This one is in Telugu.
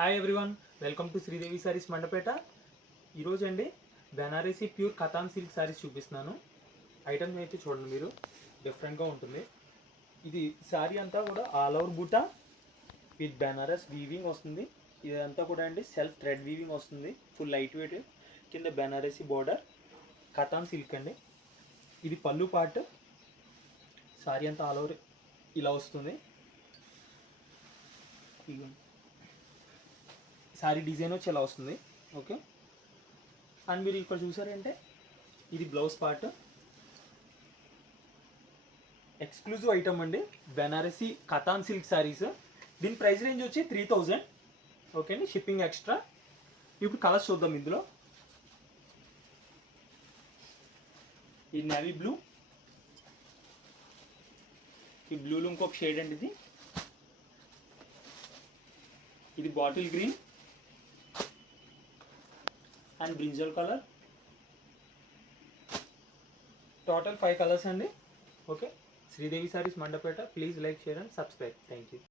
Hi everyone, welcome to Sridevi sarees Mandapeta. ఈరోజు అండి బెనారసీ ప్యూర్ కతాన్ సిల్క్ సారీస్ చూపిస్తున్నాను. ఐటమ్ అయితే చూడండి, మీరు డిఫరెంట్గా ఉంటుంది. ఇది శారీ అంతా కూడా ఆల్ ఓవర్ బూటా విత్ బెనారస్ వీవింగ్ వస్తుంది. ఇదంతా కూడా అండి సెల్ఫ్ థ్రెడ్ వీవింగ్ వస్తుంది. ఫుల్ లైట్ వెయిట్, కింద బెనారసీ బోర్డర్, కతాన్ సిల్క్ అండి. ఇది పళ్ళు పార్ట్. శారీ అంతా ఆల్ ఓవర్ ఇలా వస్తుంది. శారీ డిజైన్ వచ్చి ఇలా వస్తుంది. ఓకే, అండ్ మీరు ఇక్కడ చూసారంటే ఇది బ్లౌజ్ పార్ట్. ఎక్స్క్లూజివ్ ఐటమ్ అండి, బెనారసీ కతాన్ సిల్క్ శారీస్. దీని ప్రైస్ రేంజ్ వచ్చి 3000. ఓకే అండి, షిప్పింగ్ ఎక్స్ట్రా. ఇప్పుడు కలర్స్ చూద్దాం. ఇందులో ఈ నేవీ బ్లూ, ఈ బ్లూలో ఇంకొక షేడ్ అండి. ఇది bottle green and brinjal colour. Total 5 colours అండి. Okay, Sridevi sarees Mandapeta. Please like, share and subscribe. Thank you.